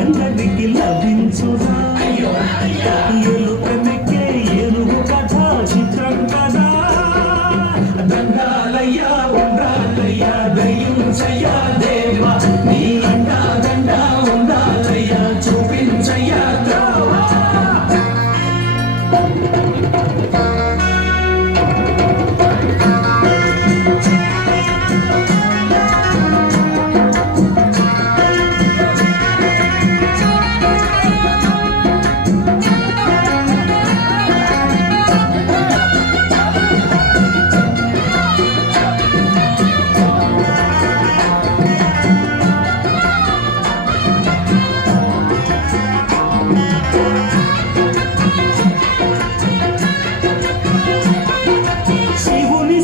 ఎందరికి లభించురా ఎలుకనెక్కే ఎరుగు కథ చిత్రం కదా దండాలయ్యా ఉండాలయ్యా దయించయ్యా దేవా నీ అండా దండా ఉండాలయ్యా చూపించయ్యా ద్రోవా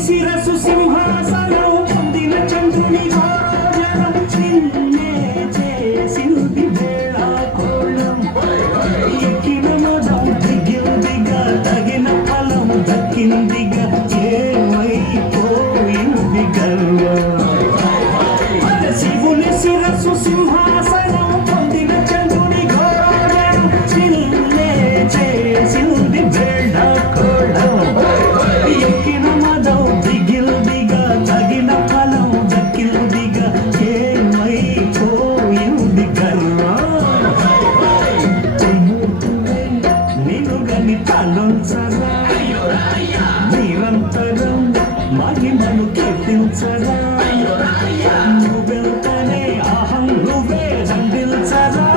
శిరసు సింహాసనం పొందిన చంద్రుని భోజనం చిన్నే చేసింది వేళాకోళం ఎక్కిన మదం దిగిందిగా తగిన ఫలం దక్కిందిగా ఏమైపోయింది గర్వం శివుని శిరసు సింహాసనం పొందిన చంద్రుని భోజనం చిన్నే చేసింది వేళాకోళం ఎక్కిన దిగిల్దిగా తగిన ఫలం దక్కిల్దిగా ఏమైపోయింది నేను గని తలంచరా నిరంతరం మహిమను కీర్తించరా నువ్వెంతనే అహం నువ్వే దండిల్చరా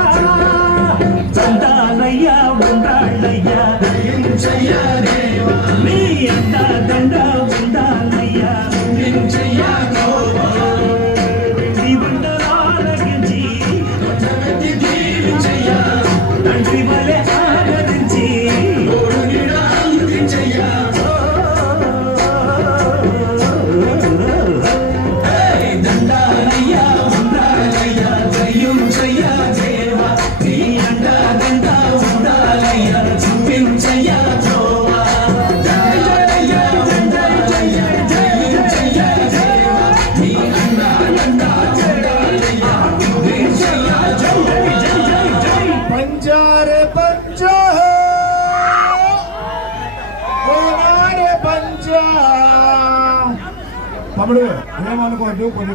దండాలయ్యా ఉండాలయ్యా దయించయ్యా దేవా నీ అండా దండా ఉండాలయ్యా నించయ్యా గోవా వెండి వందలాలకించి దీవించయ్యా తండ్రి వలె ఆదరించి అందించయ్యా దండాలయ్యా ఉండాలయ్యా దయించయ్యా దేవా నీ అండా దండా ఉండాలయ్యా చూపించయ్యా ద్రోవా జయ జయ జయ జయ తమ్ముడు ఏమనుకోవద్దు, కొద్ది